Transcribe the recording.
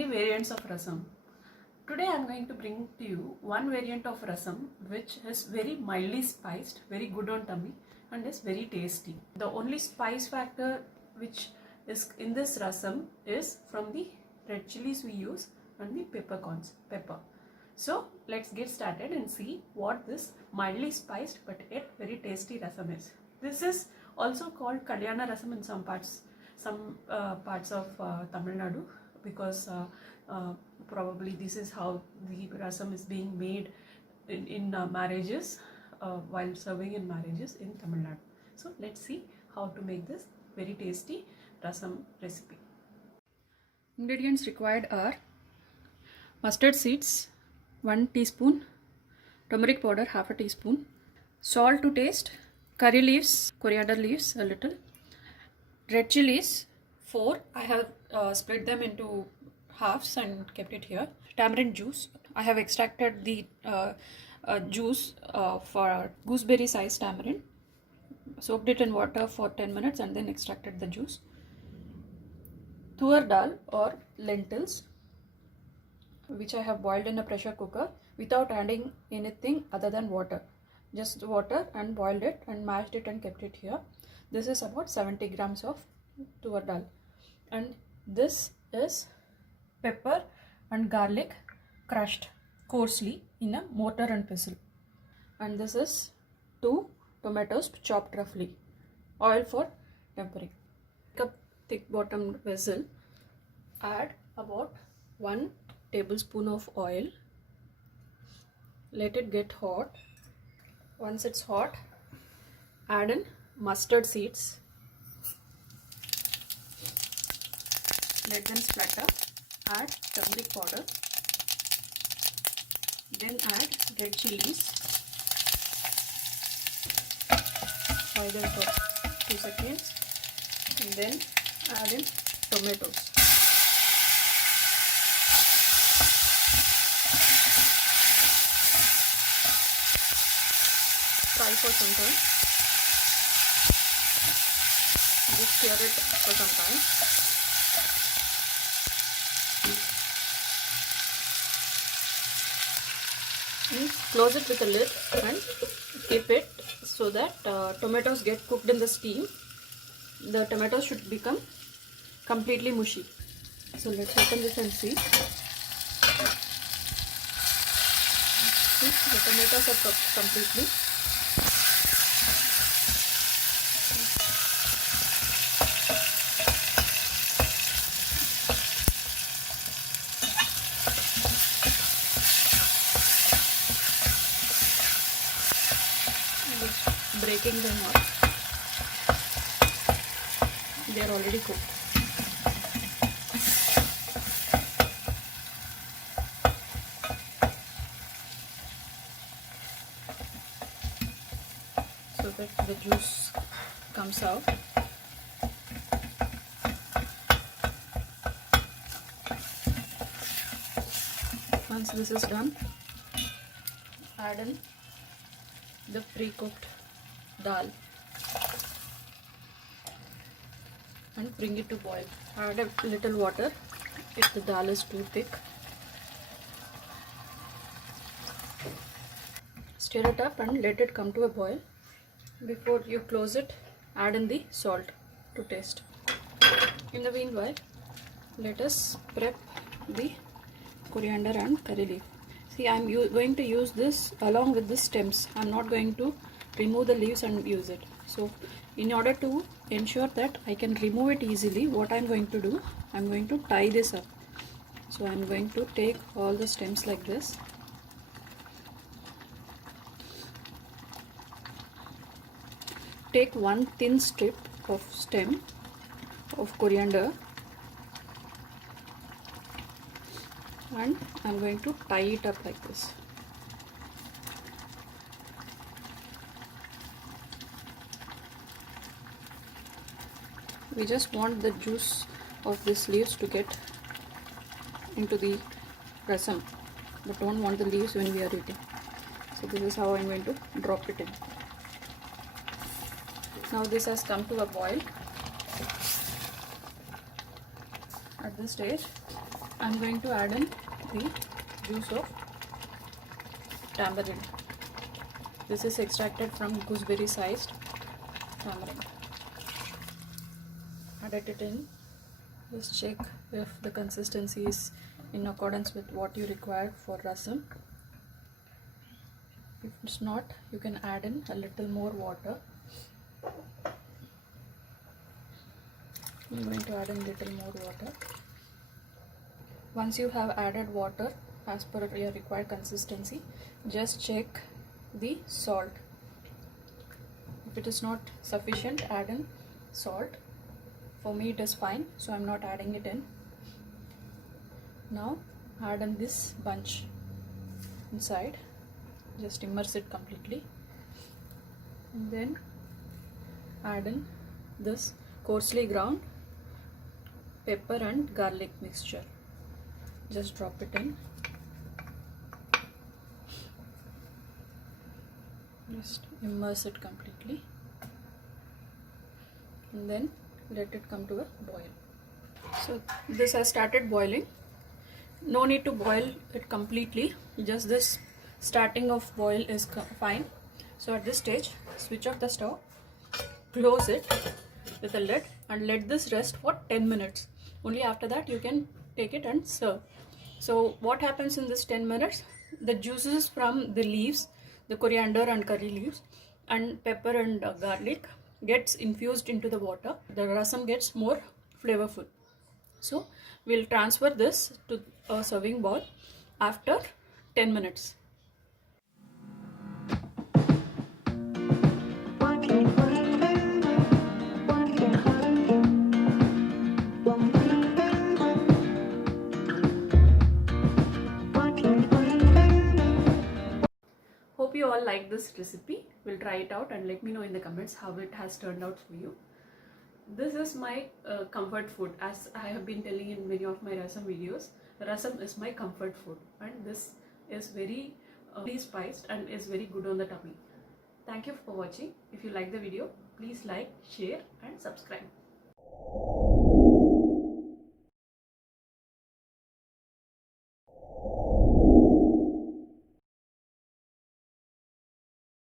many variants of rasam. Today I am going to bring to you one variant of rasam which is very mildly spiced, very good on tummy and is very tasty. The only spice factor which is in this rasam is from the red chilies we use and the pepper. So let's get started and see what this mildly spiced but yet very tasty rasam is. This is also called Kalyana rasam in some parts of Tamil Nadu, because probably this is how the rasam is being made in marriages, while serving in marriages in Tamil Nadu. So let's see how to make this very tasty rasam recipe. Ingredients required are mustard seeds 1 teaspoon, turmeric powder half a teaspoon, salt to taste, curry leaves, coriander leaves a little, red chilies 4. I have split them into halves and kept it here. Tamarind juice. I have extracted the juice for gooseberry sized tamarind. Soaked it in water for 10 minutes and then extracted the juice. Tur dal or lentils, which I have boiled in a pressure cooker without adding anything other than water. Just water, and boiled it and mashed it and kept it here. This is about 70 grams of tur dal. And this is pepper and garlic crushed coarsely in a mortar and pestle. And this is 2 tomatoes chopped roughly. Oil for tempering. Take a thick bottomed vessel. Add about 1 tablespoon of oil. Let it get hot. Once it's hot, add in mustard seeds. Let them splutter. Add turmeric powder. Then add red chilies. Boil them for 2 seconds. And then add in tomatoes. Fry for some time. Just stir it for some time. Close it with a lid and keep it so that tomatoes get cooked in the steam. The tomatoes should become completely mushy. So let's open this and see. The tomatoes are cooked completely. Breaking them up. They are already cooked. So that the juice comes out. Once this is done, add in the pre-cooked dal and bring it to boil. Add a little water if the dal is too thick. Stir it up and let it come to a boil. Before you close it, add in the salt to taste. In the meanwhile, let us prep the coriander and curry leaf. See, I am going to use this along with the stems. I am not going to remove the leaves and use it. So in order to ensure that I can remove it easily, what I am going to do, I am going to tie this up. So I am going to take all the stems like this. Take one thin strip of stem of coriander and I am going to tie it up like this. We just want the juice of these leaves to get into the rasam, but don't want the leaves when we are eating. So this is how I am going to drop it in. Now this has come to a boil. At this stage, I'm going to add in the juice of tamarind. This is extracted from gooseberry sized tamarind. Added it in. Just check if the consistency is in accordance with what you require for rasam. If it's not, you can add in a little more water. I'm going to add in a little more water. Once you have added water as per your required consistency, just check the salt. If it is not sufficient, add in salt. For me it is fine, so I'm not adding it in. Now add in this bunch inside. Just immerse it completely, and then add in this coarsely ground pepper and garlic mixture. Just drop it in. Just immerse it completely, and then let it come to a boil. So this has started boiling. No need to boil it completely, just this starting of boil is fine. So at this stage, switch off the stove, close it with a lid, and let this rest for 10 minutes. Only after that you can take it and serve. So what happens in this 10 minutes? The juices from the leaves, the coriander and curry leaves and pepper and garlic gets infused into the water. The rasam gets more flavorful. So we'll transfer this to a serving bowl after 10 minutes. Hope you all like this recipe. We'll try it out and let me know in the comments how it has turned out for you. This is my comfort food. As I have been telling in many of my rasam videos, rasam is my comfort food, and this is very spiced and is very good on the tummy. Thank you for watching. If you like the video, please like, share and subscribe.